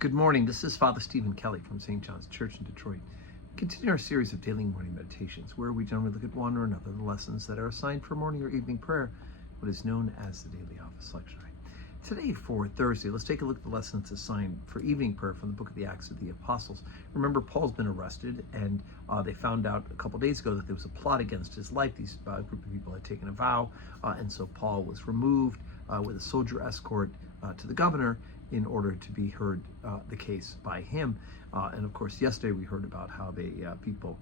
Good morning. This is Father Stephen Kelly from St. John's Church in Detroit. Continue our series of daily morning meditations, where we generally look at one or another of the lessons that are assigned for morning or evening prayer, what is known as the Daily Office Lectionary. Today, for Thursday, let's take a look at the lessons assigned for evening prayer from the book of the Acts of the Apostles. Remember, Paul's been arrested, and they found out a couple days ago that there was a plot against his life. These group of people had taken a vow, and so Paul was removed with a soldier escort to the governor in order to be heard the case by him. And of course, yesterday we heard about how people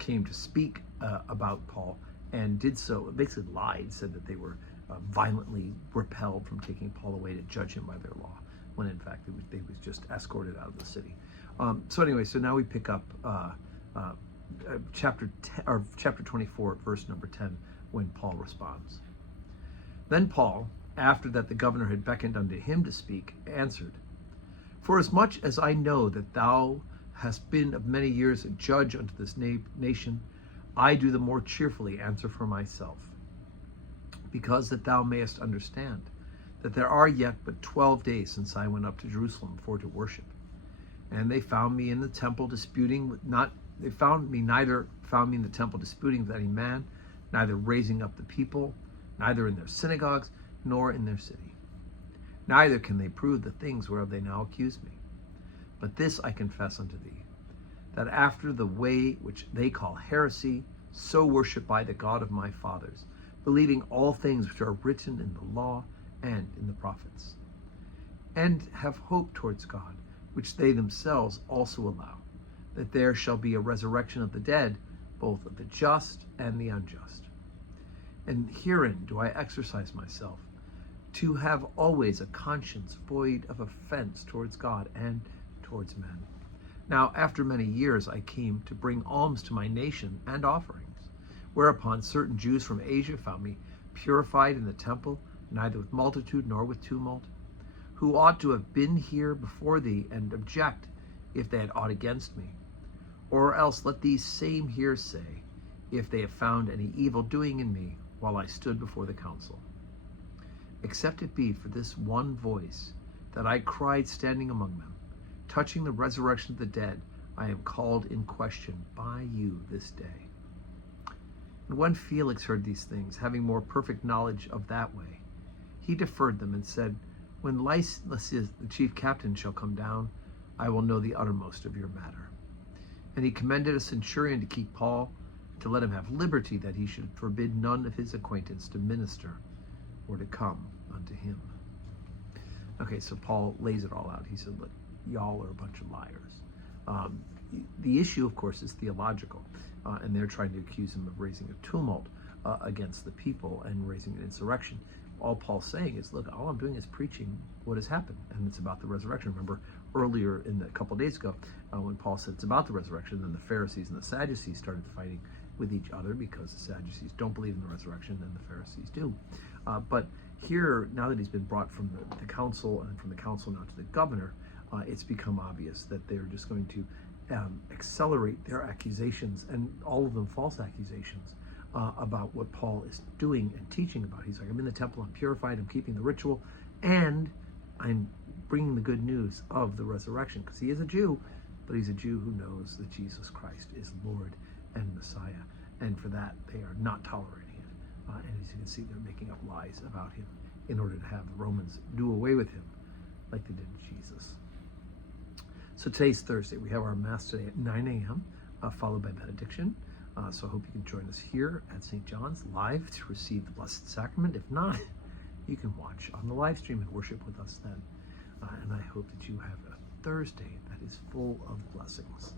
came to speak about Paul and did so, basically lied, said that they were violently repelled from taking Paul away to judge him by their law, when in fact they was just escorted out of the city. So now we pick up chapter 24, verse number 10, when Paul responds. Then Paul, after that the governor had beckoned unto him to speak, answered, Forasmuch as I know that thou hast been of many years a judge unto this nation, I do the more cheerfully answer for myself, because that thou mayest understand that there are yet but 12 days since I went up to Jerusalem for to worship. And they found me in the temple disputing with neither in the temple disputing with any man, neither raising up the people, neither in their synagogues, nor in their city. Neither can they prove the things whereof they now accuse me. But this I confess unto thee, that after the way which they call heresy, so worship I the God of my fathers, believing all things which are written in the law and in the prophets, and have hope towards God, which they themselves also allow, that there shall be a resurrection of the dead, both of the just and the unjust. And herein do I exercise myself, to have always a conscience void of offense towards God and towards men. Now, after many years, I came to bring alms to my nation and offerings, whereupon certain Jews from Asia found me purified in the temple, neither with multitude nor with tumult, who ought to have been here before thee and object if they had aught against me. Or else let these same here say, if they have found any evil doing in me while I stood before the council. Except it be for this one voice that I cried standing among them, touching the resurrection of the dead, I am called in question by you this day. And when Felix heard these things, having more perfect knowledge of that way, he deferred them and said, When Lysias the chief captain shall come down, I will know the uttermost of your matter. And he commended a centurion to keep Paul, to let him have liberty, that he should forbid none of his acquaintance to minister or to come unto him. Okay, so Paul lays it all out. He said, look, y'all are a bunch of liars. The issue, of course, is theological, and they're trying to accuse him of raising a tumult against the people and raising an insurrection. All Paul's saying is, look, all I'm doing is preaching what has happened, and it's about the resurrection. Remember earlier a couple of days ago, when Paul said it's about the resurrection, then the Pharisees and the Sadducees started fighting with each other, because the Sadducees don't believe in the resurrection and the Pharisees do. But here, now that he's been brought from the council, and from the council now to the governor, it's become obvious that they're just going to accelerate their accusations, and all of them false accusations, about what Paul is doing and teaching about. He's like, I'm in the temple, I'm purified, I'm keeping the ritual, and I'm bringing the good news of the resurrection, because he is a Jew, but he's a Jew who knows that Jesus Christ is Lord and Messiah, and for that they are not tolerating it. And as you can see, they're making up lies about him in order to have the Romans do away with him like they did Jesus. So today's Thursday. We have our Mass today at 9 a.m., followed by benediction. So I hope you can join us here at St. John's live to receive the Blessed Sacrament. If not, you can watch on the live stream and worship with us then. And I hope that you have a Thursday that is full of blessings.